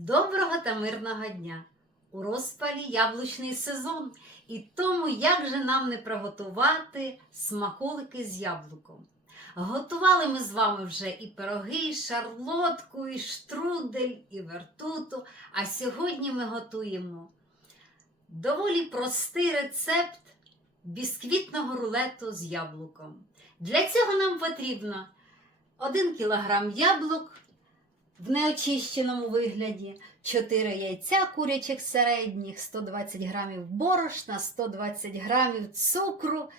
Доброго та мирного дня! У розпалі яблучний сезон, і тому як же нам не приготувати смаколики з яблуком. Готували ми з вами вже і пироги, і шарлотку, і штрудель, і вертуту. А сьогодні ми готуємо доволі простий рецепт бісквітного рулету з яблуком. Для цього нам потрібно 1 кг яблук в неочищеному вигляді, 4 яйця курячих середніх, 120 грамів борошна, 120 грамів цукру,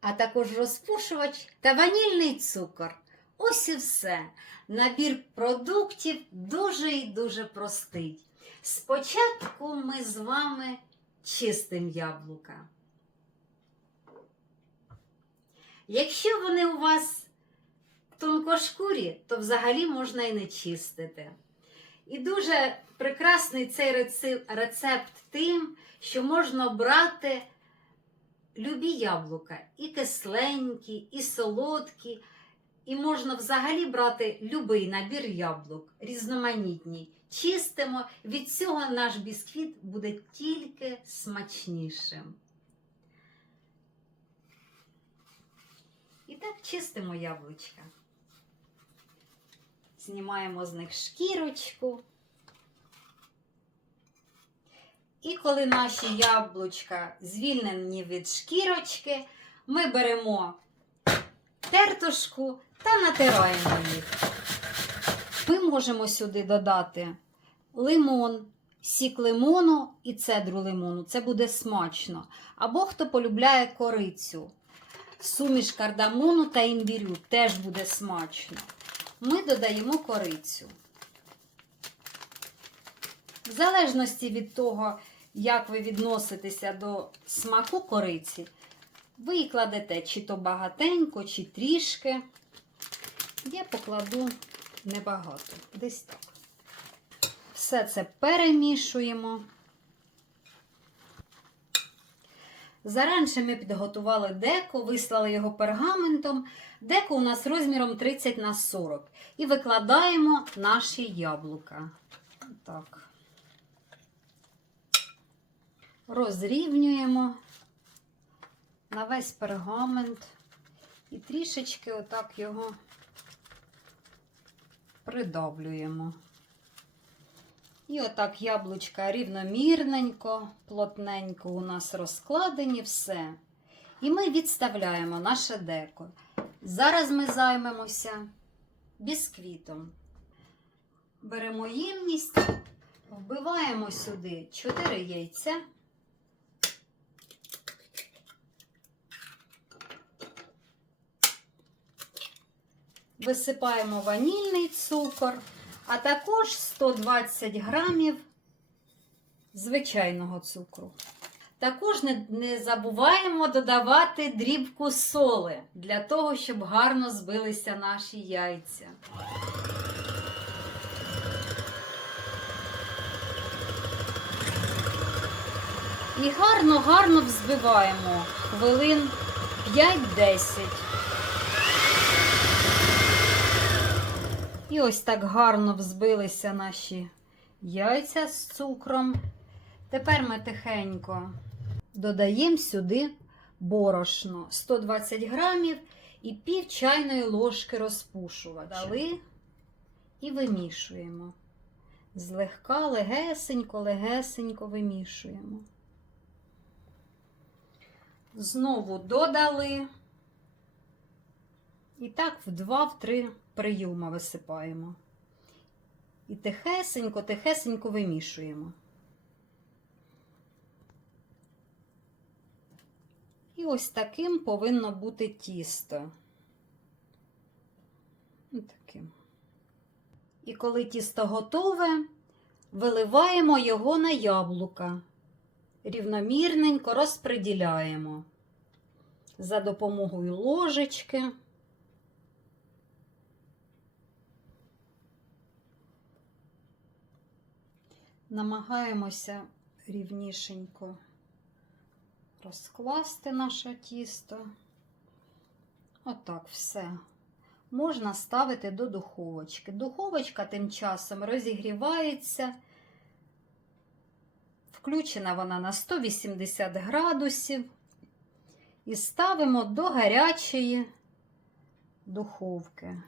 а також розпушувач та ванільний цукор. Ось і все. Набір продуктів дуже і дуже простий. Спочатку ми з вами чистимо яблука. Якщо вони у вас тонкошкурі, то взагалі можна і не чистити. І дуже прекрасний цей рецепт тим, що можна брати любі яблука, і кисленькі, і солодкі, і можна взагалі брати любий набір яблук, різноманітні. Чистимо, від цього наш бісквіт буде тільки смачнішим. І так чистимо яблучка. Знімаємо з них шкірочку. І коли наші яблучка звільнені від шкірочки, ми беремо тертушку та натираємо їх. Ми можемо сюди додати лимон, сік лимону і цедру лимону. Це буде смачно. Або хто полюбляє корицю. Суміш кардамону та імбірю теж буде смачно. Ми додаємо корицю. В залежності від того, як ви відноситеся до смаку кориці, ви її кладете чи то багатенько, чи трішки. Я покладу небагато, десь так. Все це перемішуємо. Заранше ми підготували деко, вислали його пергаментом. Деко у нас розміром 30 на 40. І викладаємо наші яблука. Так. Розрівнюємо на весь пергамент і трішечки отак його придавлюємо. І отак яблучка рівномірненько, плотненько у нас розкладені все. І ми відставляємо наше деко. Зараз ми займемося бісквітом. Беремо ємність, вбиваємо сюди 4 яйця. Висипаємо ванільний цукор, а також 120 грамів звичайного цукру. Також не, не забуваємо додавати дрібку соли для того, щоб гарно збилися наші яйця. І гарно-гарно взбиваємо хвилин 5-10. І ось так гарно взбилися наші яйця з цукром. Тепер ми тихенько додаємо сюди борошно 120 грамів і пів чайної ложки розпушувача. Дали і вимішуємо. Злегка, легесенько, легесенько вимішуємо. Знову додали. І так в 2-3 прийома висипаємо. І тихесенько, тихесенько вимішуємо. І ось таким повинно бути тісто. Таким. І коли тісто готове, виливаємо його на яблука. Рівномірненько розподіляємо за допомогою ложечки. Намагаємося рівнішенько розкласти наше тісто. Отак все. Можна ставити до духовочки. Духовочка тим часом розігрівається Включена вона на 180 градусів. І ставимо до гарячої духовки.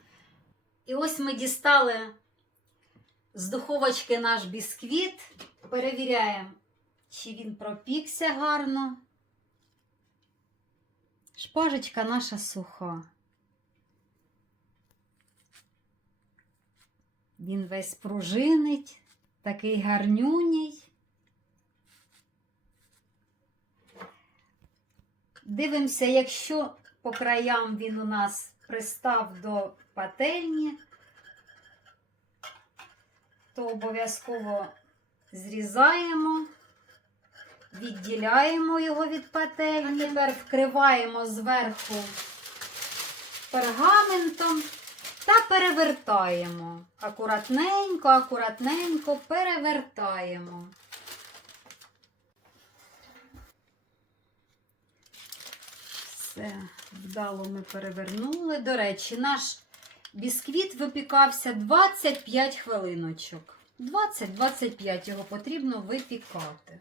І ось ми дістали з духовочки наш бісквіт. Перевіряємо, чи він пропікся гарно. Шпажечка наша суха. Він весь пружинить, такий гарнюній. Дивимося, якщо по краям він у нас пристав до пательні, то обов'язково зрізаємо, відділяємо його від пательні. Тепер вкриваємо зверху пергаментом та перевертаємо. Акуратненько, акуратненько перевертаємо. Все, вдало ми перевернули. До речі, наш бісквіт випікався 25 хвилиночок. 20-25 його потрібно випікати.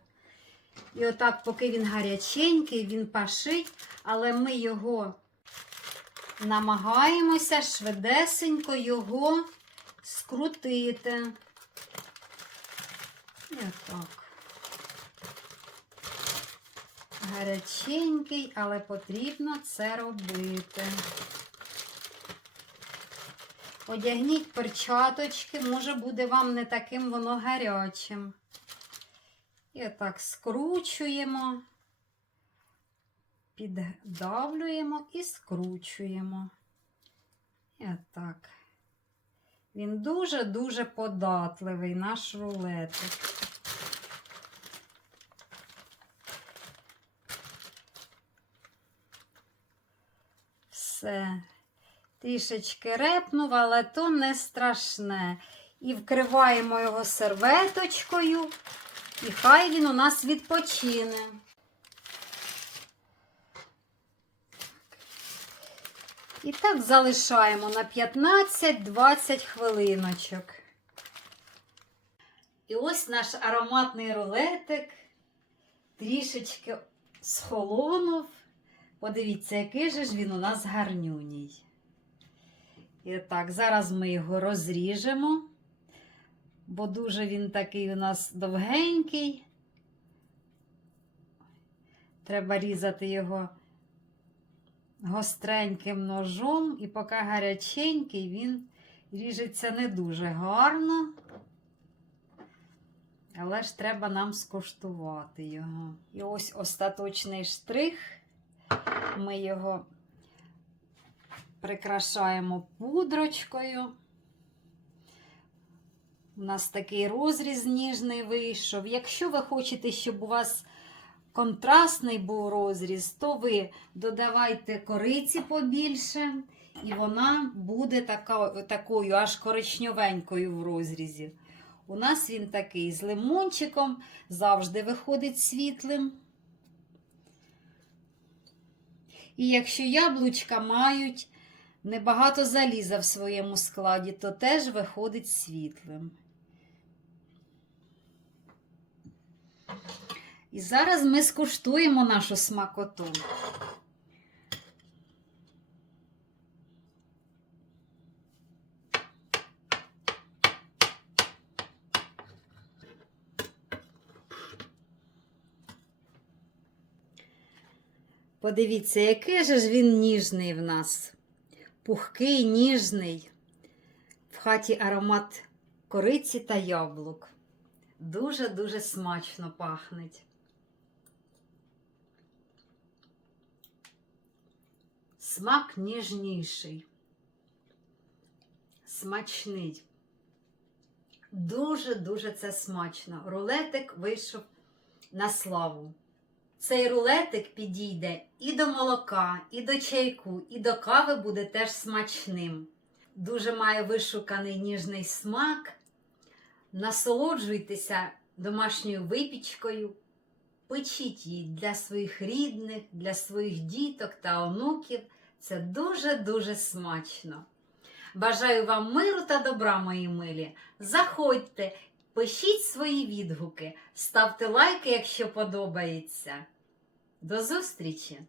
І отак, поки він гаряченький, він пашить, але ми його намагаємося швидесенько його скрутити. І отак. Гаряченький, але потрібно це робити. Одягніть перчаточки, може буде вам не таким воно гарячим. І отак скручуємо, піддавлюємо і скручуємо. І отак. Він дуже-дуже податливий, наш рулетик. Все. Трішечки репнув, але то не страшне. І вкриваємо його серветочкою, і хай він у нас відпочине. І так залишаємо на 15-20 хвилиночок. І ось наш ароматний рулетик трішечки схолонув. Подивіться, який же ж він у нас гарнюній. І так, зараз ми його розріжемо, бо дуже він такий у нас довгенький. Треба різати його гостреньким ножом, і поки гаряченький, він ріжеться не дуже гарно. Але ж треба нам скуштувати його. І ось остаточний штрих. Ми його прикрашаємо пудрочкою. У нас такий розріз ніжний вийшов. Якщо ви хочете, щоб у вас контрастний був розріз, то ви додавайте кориці побільше, і вона буде така, такою аж коричневенькою в розрізі. У нас він такий з лимончиком, завжди виходить світлим. І якщо яблучка мають небагато заліза в своєму складі, то теж виходить світлим. І зараз ми скуштуємо нашу смакоту. Подивіться, який же ж він ніжний в нас. Пухкий, ніжний. В хаті аромат кориці та яблук. Дуже-дуже смачно пахнеть. Смак ніжніший, смачний. Дуже-дуже це смачно. Рулетик вийшов на славу. Цей рулетик підійде і до молока, і до чайку, і до кави буде теж смачним. Дуже має вишуканий ніжний смак. Насолоджуйтеся домашньою випічкою, печіть її для своїх рідних, для своїх діток та онуків. Це дуже-дуже смачно. Бажаю вам миру та добра, мої милі. Заходьте Пишіть свої відгуки, ставте лайки, якщо подобається. До зустрічі!